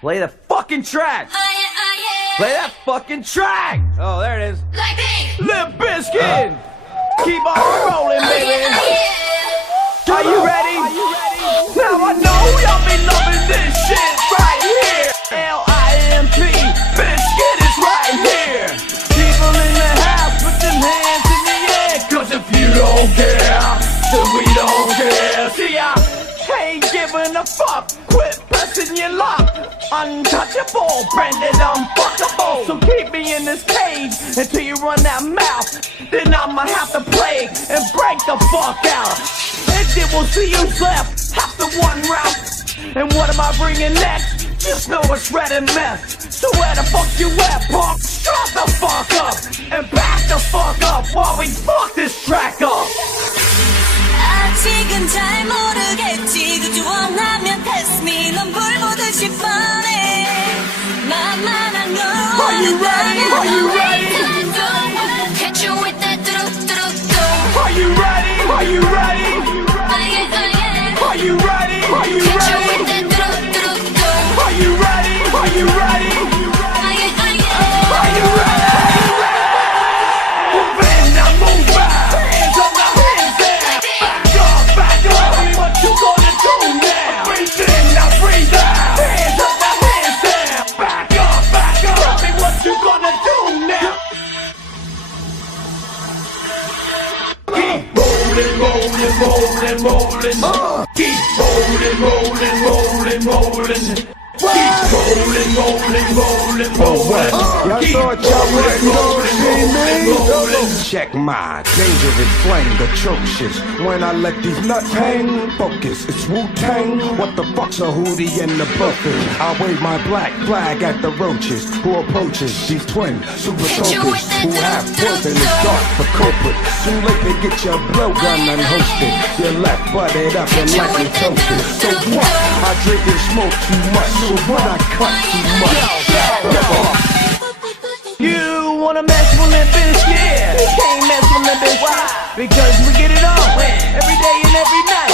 Play the fucking track. Play that fucking track. Oh, there it is. Limp Bizkit. Keep on rolling, baby. Are you ready? Now I know y'all be loving this shit right here. Limp Bizkit is right here. People in the house, put them hands in the air. Cause if you don't care, then we don't care. See, I ain't giving a fuck. Quit pressing your luck. Untouchable, branded unfuckable. So keep me in this cage until you run that mouth. Then I'ma have to play and break the fuck out. And then we'll see who's left after one round. And what am I bringing next? Just know it's red and meth. So where the fuck you at, punk? Shut the fuck up and back the fuck up while we fuck this track up. 아직은 잘 모르겠지. 그저 원하면 test me. 넌 불보듯이 뻔해. 만만한 걸 Are you ready? Are you ready? Hit you with that do-do-do-do. Are you ready? Are you ready? Are you ready? Are you Hit you ready? with that do-do-do-do. Are you ready? Are you ready? Are you ready? Move in, now move back. Hands up, now hands down. Back up, back up. Tell me what you gonna do now. Breathe in, now breathe out. Hands up, now hands down. Back up, back up. Tell me what you gonna do now. Keep rolling, rolling, rolling, rolling. Keep rolling, rolling, rolling, rolling. Keep rolling, rolling, rolling, rolling. Y'all thought y'all wasn't gonna see me? Check my dangerous flame, atrocious. When I let these nuts hang, focus, it's Wu-Tang. What the fuck's a hootie and the buffet? I wave my black flag at the roaches who approaches these twin super soldiers who have poisonous dark for culprit. Too late to get your blowgun unhosted. You're left butted up and lightly toasted. So what? I drink and smoke too much. So what? I cut too much. You wanna mess with Limp Bizkit? You can't mess with Limp Bizkit because we get it on every day and every night.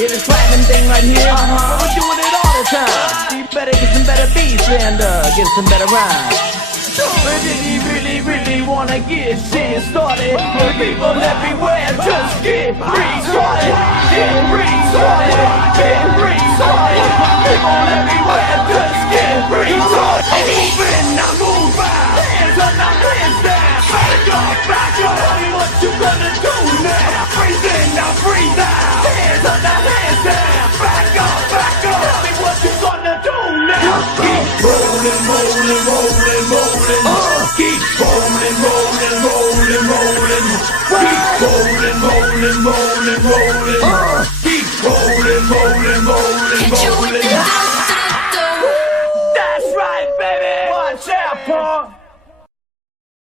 Yeah, this platinum thing right here, we're doing it all the time. You better get some better beats and get some better rhymes. But did you really wanna get shit started? The people everywhere just get restarted. Get restarted. Get restarted. People everywhere just get restarted. Move in, now move out. Hands up, now hands down. Back up, back up. Tell me what you gonna do now. Breathe in, now breathe out. Hands up, now hands down. Back up, back up. Tell me what you gonna do now. Keep rolling, rolling, rolling, rolling. Keep rolling, rolling, rolling, rolling. Keep rolling, rolling, rolling, rolling.